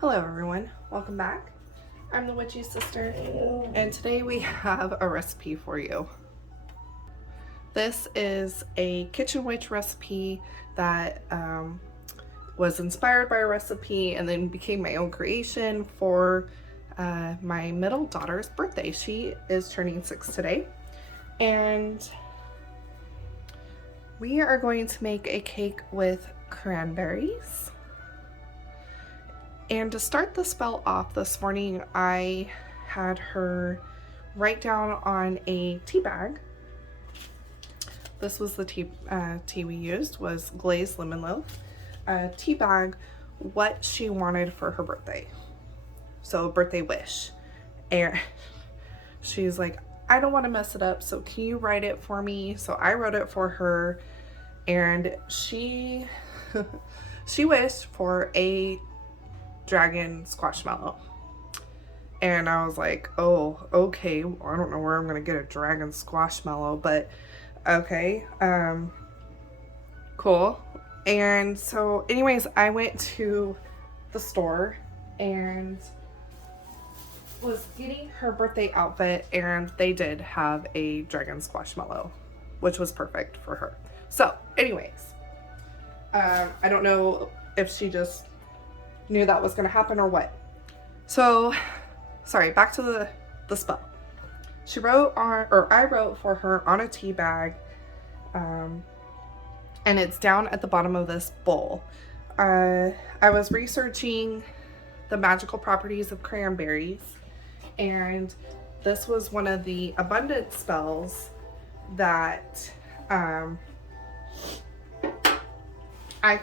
Hello everyone, welcome back. I'm the Witchy Sister, and today we have a recipe for you. This is a kitchen witch recipe that was inspired by a recipe and then became my own creation for my middle daughter's birthday. She is turning 6 today, and we are going to make a cake with cranberries. And to start the spell off this morning, I had her write down on a tea bag. This was the tea we used, was glazed lemon loaf. A tea bag, what she wanted for her birthday. So a birthday wish. And she's like, I don't want to mess it up, so can you write it for me? So I wrote it for her, and she wished for a dragon squashmallow. And I was like, oh, okay, I don't know where I'm gonna get a dragon squashmallow, but okay, cool. And so anyways, I went to the store and was getting her birthday outfit, and they did have a dragon squashmallow, which was perfect for her. So anyways, I don't know if she just knew that was going to happen or what. So, sorry, back to the spell. She wrote on, or I wrote for her on a tea bag, and it's down at the bottom of this bowl. I was researching the magical properties of cranberries, and this was one of the abundance spells that I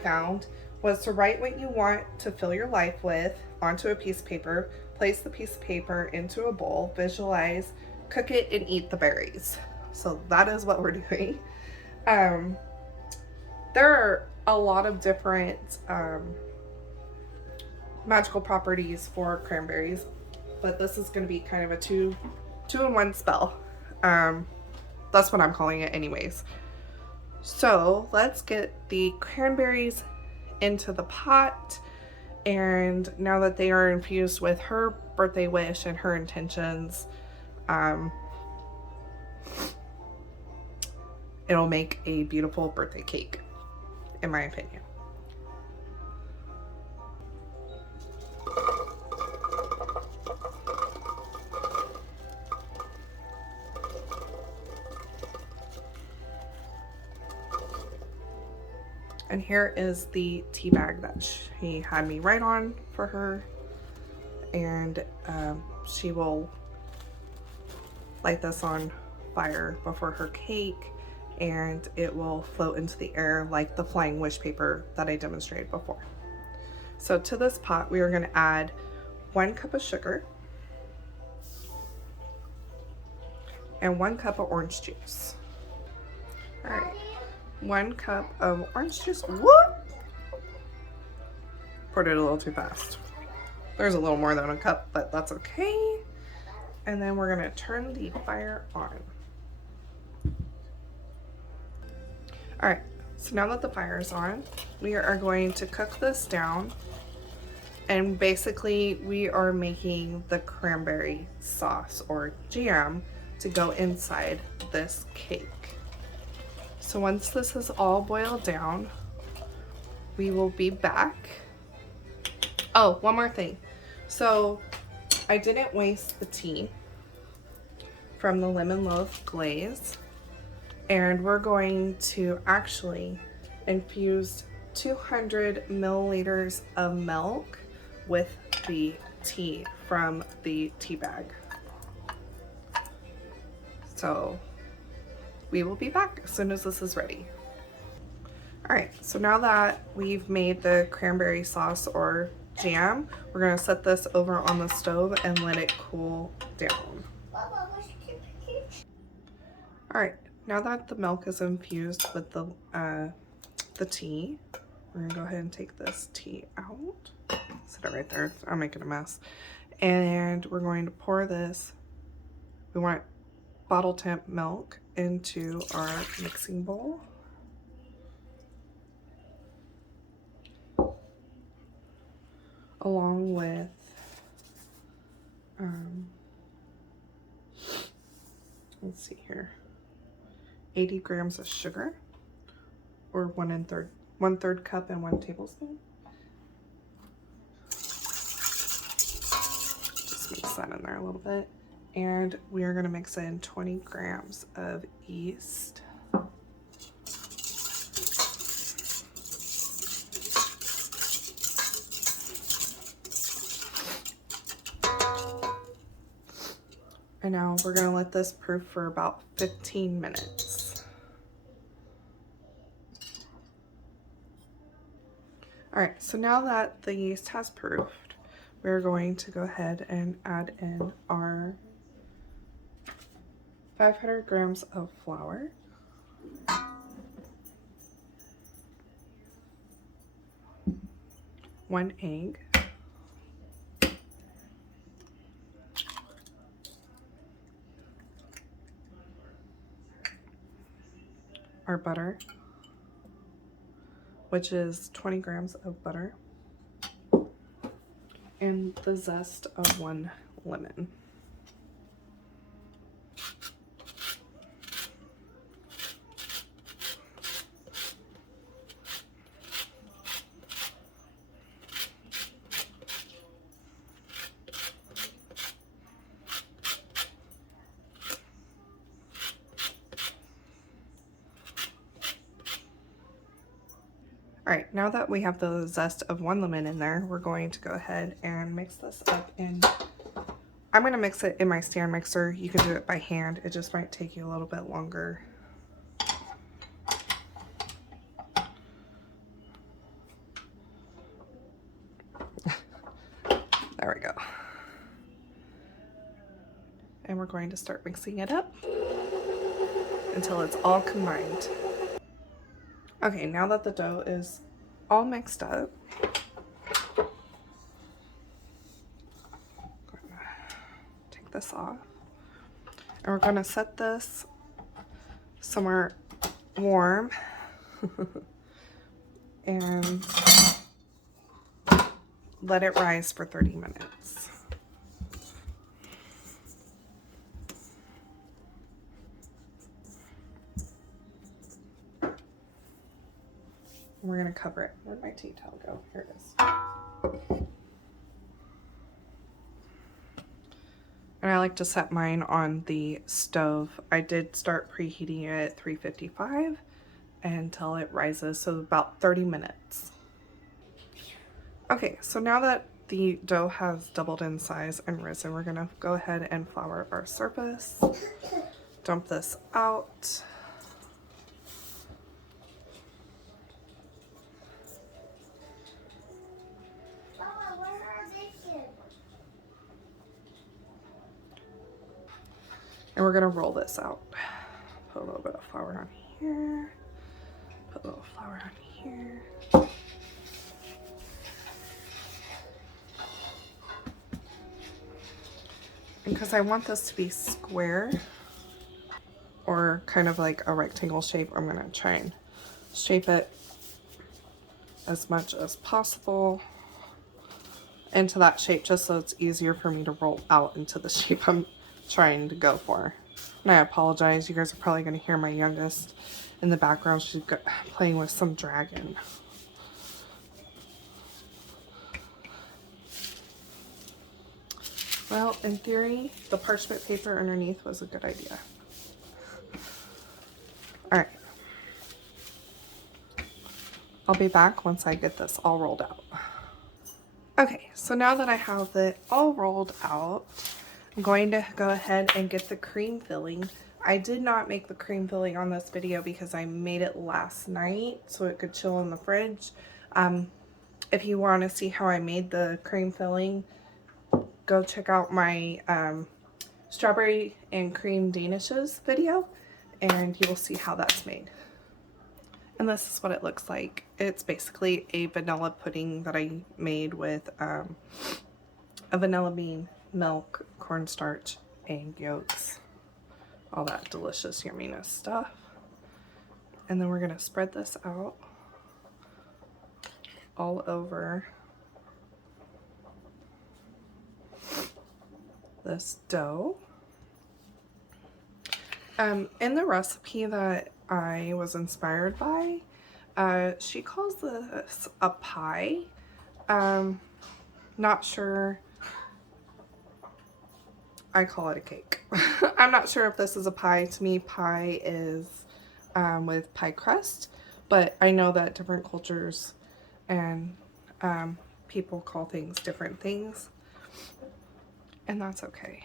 found, was to write what you want to fill your life with onto a piece of paper, place the piece of paper into a bowl, visualize, cook it, and eat the berries. So that is what we're doing. There are a lot of different magical properties for cranberries, but this is going to be kind of a two-in-one spell. That's what I'm calling it anyways. So let's get the cranberries into the pot, and now that they are infused with her birthday wish and her intentions, it'll make a beautiful birthday cake, in my opinion. And here is the tea bag that she had me write on for her, and she will light this on fire before her cake, and it will float into the air like the flying wish paper that I demonstrated before. So to this pot, we are going to add 1 cup of sugar and 1 cup of orange juice. All right. 1 cup of orange juice. Whoop! Poured it a little too fast. There's a little more than a cup, but that's okay. And then we're gonna turn the fire on. All right, so now that the fire is on, we are going to cook this down. And basically we are making the cranberry sauce or jam to go inside this cake. So once this is all boiled down, we will be back. Oh, one more thing. So I didn't waste the tea from the lemon loaf glaze, and we're going to actually infuse 200 milliliters of milk with the tea from the tea bag. So we will be back as soon as this is ready. All right, so now that we've made the cranberry sauce or jam, we're gonna set this over on the stove and let it cool down. All right, now that the milk is infused with the tea, we're gonna go ahead and take this tea out. Set it right there, I'm making a mess. And we're going to pour this, we want bottle temp milk, into our mixing bowl. along with let's see here, 80 grams of sugar, or 1/3 cup and 1 tablespoon. Just mix that in there a little bit. And we are going to mix in 20 grams of yeast. And now we're going to let this proof for about 15 minutes. All right, so now that the yeast has proofed, we're going to go ahead and add in our 500 grams of flour, 1 egg, our butter, which is 20 grams of butter, and the zest of 1 lemon. All right, now that we have the zest of 1 lemon in there, we're going to go ahead and mix this up in, I'm going to mix it in my stand mixer. You can do it by hand. It just might take you a little bit longer. There we go. And we're going to start mixing it up until it's all combined. Okay, now that the dough is all mixed up, take this off. And we're going to set this somewhere warm and let it rise for 30 minutes. We're going to cover it. Where'd my tea towel go? Here it is. And I like to set mine on the stove. I did start preheating it at 355 until it rises, so about 30 minutes. Okay, so now that the dough has doubled in size and risen, we're going to go ahead and flour our surface. Dump this out. And we're going to roll this out. Put a little bit of flour on here. Put a little flour on here. And because I want this to be square or kind of like a rectangle shape, I'm going to try and shape it as much as possible into that shape, just so it's easier for me to roll out into the shape I'm trying to go for. And I apologize, you guys are probably going to hear my youngest in the background. She's playing with some dragon. Well, in theory, the parchment paper underneath was a good idea. All right. I'll be back once I get this all rolled out. Okay, so now that I have it all rolled out, I'm going to go ahead and get the cream filling. I did not make the cream filling on this video because I made it last night so it could chill in the fridge. If you want to see how I made the cream filling, go check out my strawberry and cream danishes video and you will see how that's made. And this is what it looks like. It's basically a vanilla pudding that I made with a vanilla bean, milk, cornstarch, egg yolks, all that delicious yumminess stuff. And then we're going to spread this out all over this dough. In the recipe that I was inspired by, she calls this a pie. Not sure. I call it a cake. I'm not sure if this is a pie. To me, pie is with pie crust, but I know that different cultures and people call things different things, and that's okay.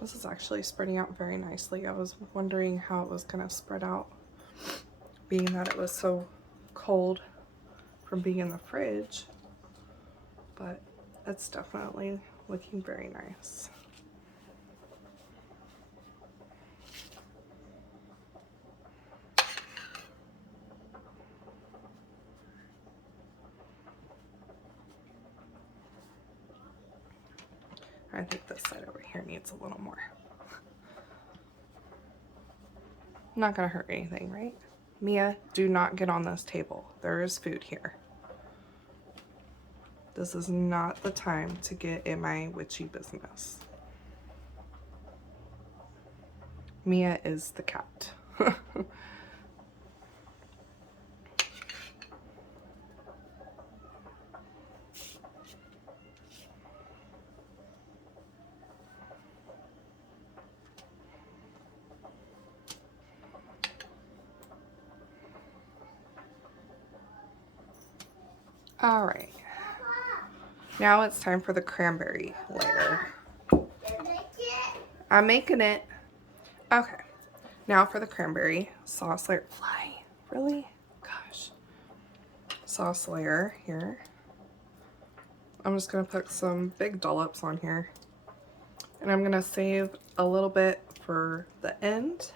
This is actually spreading out very nicely. I was wondering how it was going to spread out, being that it was so cold from being in the fridge, but it's definitely looking very nice. I think this side over here needs a little more. Not gonna hurt anything, right? Mia, do not get on this table. There is food here. This is not the time to get in my witchy business. Mia is the cat. All right, now it's time for the cranberry layer. I'm making it. Okay, now for the cranberry sauce layer. Fly, really? Gosh. Sauce layer here. I'm just gonna put some big dollops on here, and I'm gonna save a little bit for the end.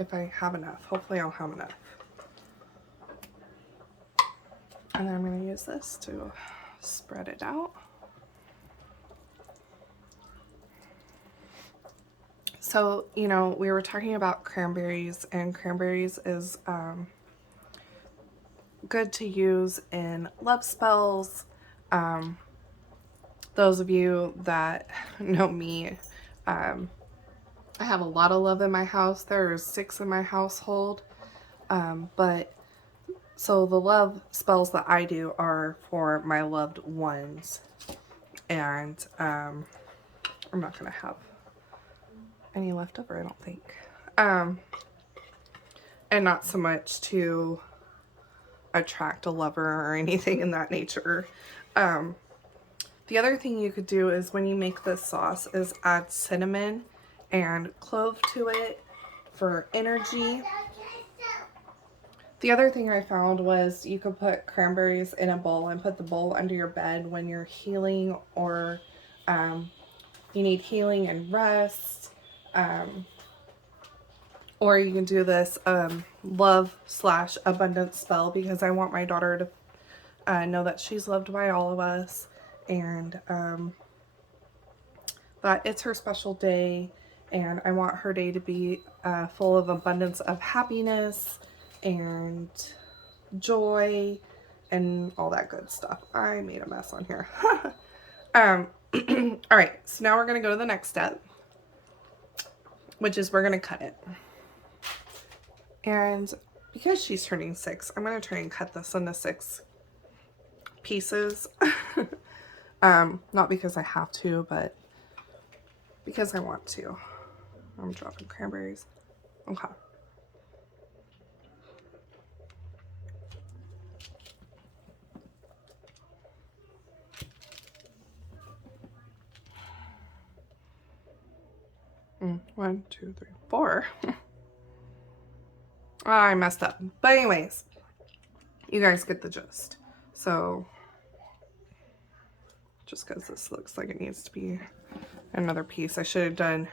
If I have enough. Hopefully I'll have enough. And then I'm going to use this to spread it out. So, you know, we were talking about cranberries, and cranberries is good to use in love spells. Those of you that know me, I have a lot of love in my house. There's 6 in my household, but so the love spells that I do are for my loved ones, and I'm not gonna have any left over, I don't think, and not so much to attract a lover or anything in that nature. The other thing you could do is when you make this sauce is add cinnamon and clove to it for energy. The other thing I found was you could put cranberries in a bowl and put the bowl under your bed when you're healing, or you need healing and rest. Or you can do this love/abundance spell, because I want my daughter to know that she's loved by all of us, and that it's her special day, and I want her day to be full of abundance of happiness and joy and all that good stuff. I made a mess on here. All right, so now we're gonna go to the next step, which is we're gonna cut it. And because she's turning 6, I'm gonna try and cut this into 6 pieces. Not because I have to, but because I want to. I'm dropping cranberries. Okay. One, two, three, 4. I messed up. But anyways, you guys get the gist. So, just because this looks like it needs to be another piece, I should have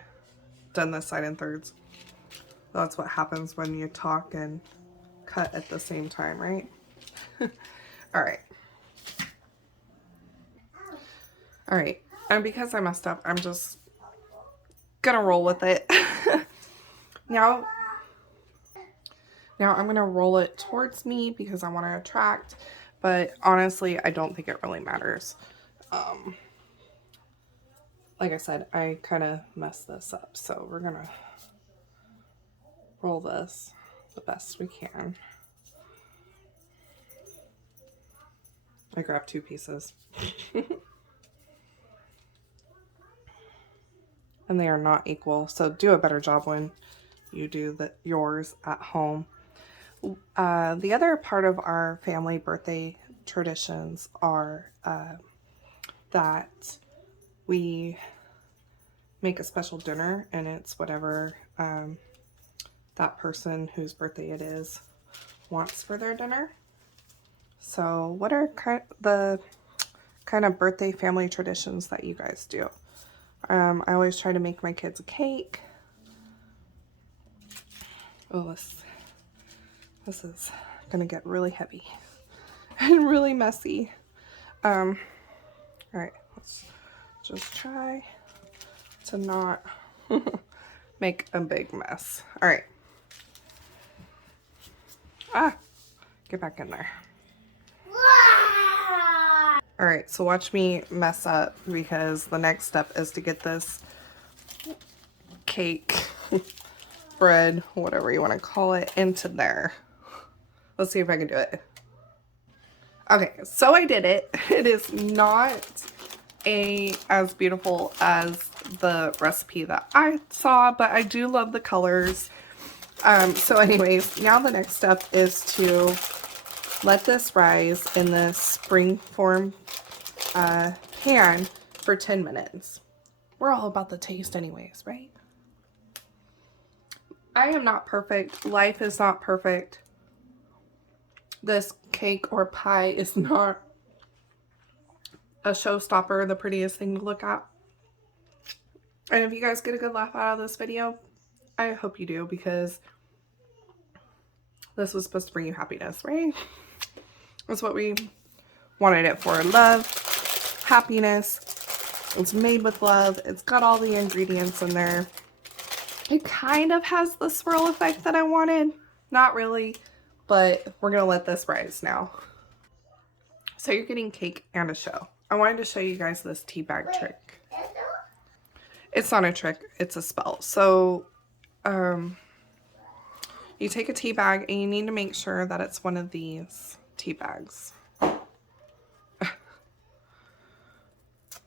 done this side in thirds. That's what happens when you talk and cut at the same time, right? All Alright. Alright. And because I messed up, I'm just gonna roll with it. Now I'm gonna roll it towards me because I want to attract, but honestly, I don't think it really matters. Like I said, I kind of messed this up, so we're gonna roll this the best we can. I grabbed 2 pieces. And they are not equal, so do a better job when you do yours at home. The other part of our family birthday traditions are that we make a special dinner, and it's whatever that person whose birthday it is wants for their dinner. So what are the kind of birthday family traditions that you guys do? I always try to make my kids a cake. Oh, this is gonna get really heavy and really messy. All right, let's just try to not make a big mess. All right. Get back in there. All right, so watch me mess up because the next step is to get this cake, bread, whatever you want to call it, into there. Let's see if I can do it. Okay, so I did it. It is not as beautiful as the recipe that I saw, but I do love the colors. So anyways, now the next step is to let this rise in the spring form pan for 10 minutes. We're all about the taste anyways, right? I am not perfect. Life is not perfect. This cake or pie is not a showstopper, the prettiest thing to look at. And if you guys get a good laugh out of this video, I hope you do, because this was supposed to bring you happiness, right? That's what we wanted it for. Love, happiness. It's made with love. It's got all the ingredients in there. It kind of has the swirl effect that I wanted. Not really, but we're going to let this rise now. So you're getting cake and a show. I wanted to show you guys this tea bag trick. It's not a trick, it's a spell. So you take a tea bag and you need to make sure that it's one of these tea bags.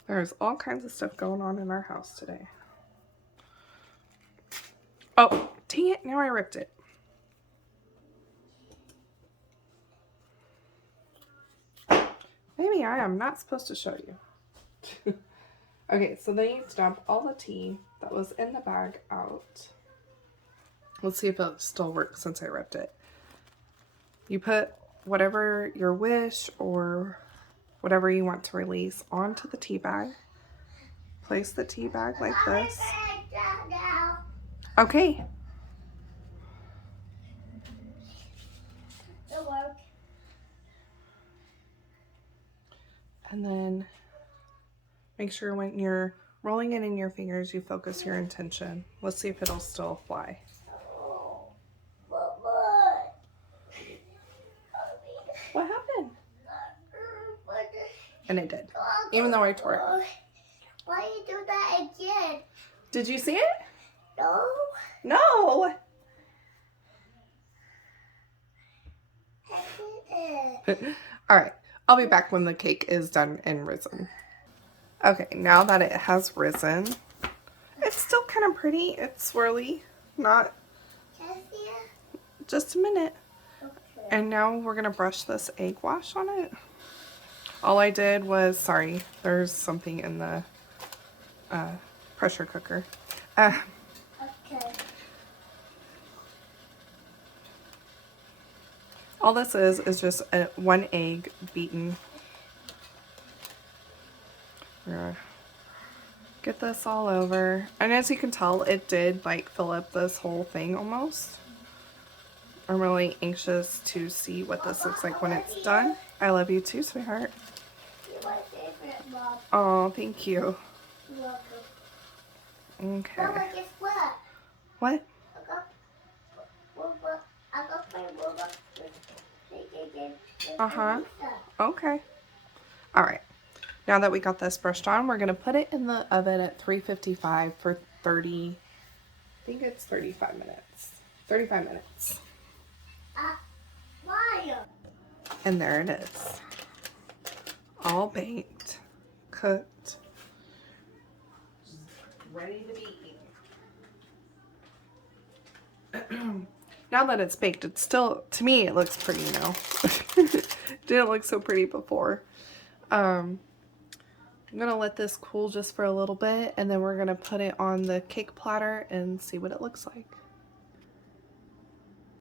There's all kinds of stuff going on in our house today. Oh, dang it, now I ripped it. Maybe I am not supposed to show you. Okay, so then you dump all the tea that was in the bag out. Let's see if it still works since I ripped it. You put whatever your wish or whatever you want to release onto the tea bag. Place the tea bag like this. Okay. It'll work. And then make sure when you're rolling it in your fingers, you focus your intention. Let's see if it'll still fly. What happened? And it did, even though I tore it. Why you do that again? Did you see it? No. No. All right, I'll be back when the cake is done and risen. Okay, now that it has risen, it's still kind of pretty. It's swirly, not just a minute. Okay. And now we're gonna brush this egg wash on it. All I did was, sorry, there's something in the pressure cooker. Okay. All this is just one egg beaten. We're gonna get this all over. And as you can tell, it did like fill up this whole thing almost. I'm really anxious to see what this looks like when it's done. I love you too, sweetheart. You're my favorite, Mom. Oh, thank you. You're welcome. Okay. Mama, guess what? What? I got my Roblox again. Uh-huh. Okay. All right. Now that we got this brushed on, we're going to put it in the oven at 355 for 30, I think it's 35 minutes. 35 minutes. Why? And there it is. All baked, cooked, ready to be eaten. Now that it's baked, it's still, to me, it looks pretty now. Didn't look so pretty before. I'm going to let this cool just for a little bit, and then we're going to put it on the cake platter and see what it looks like.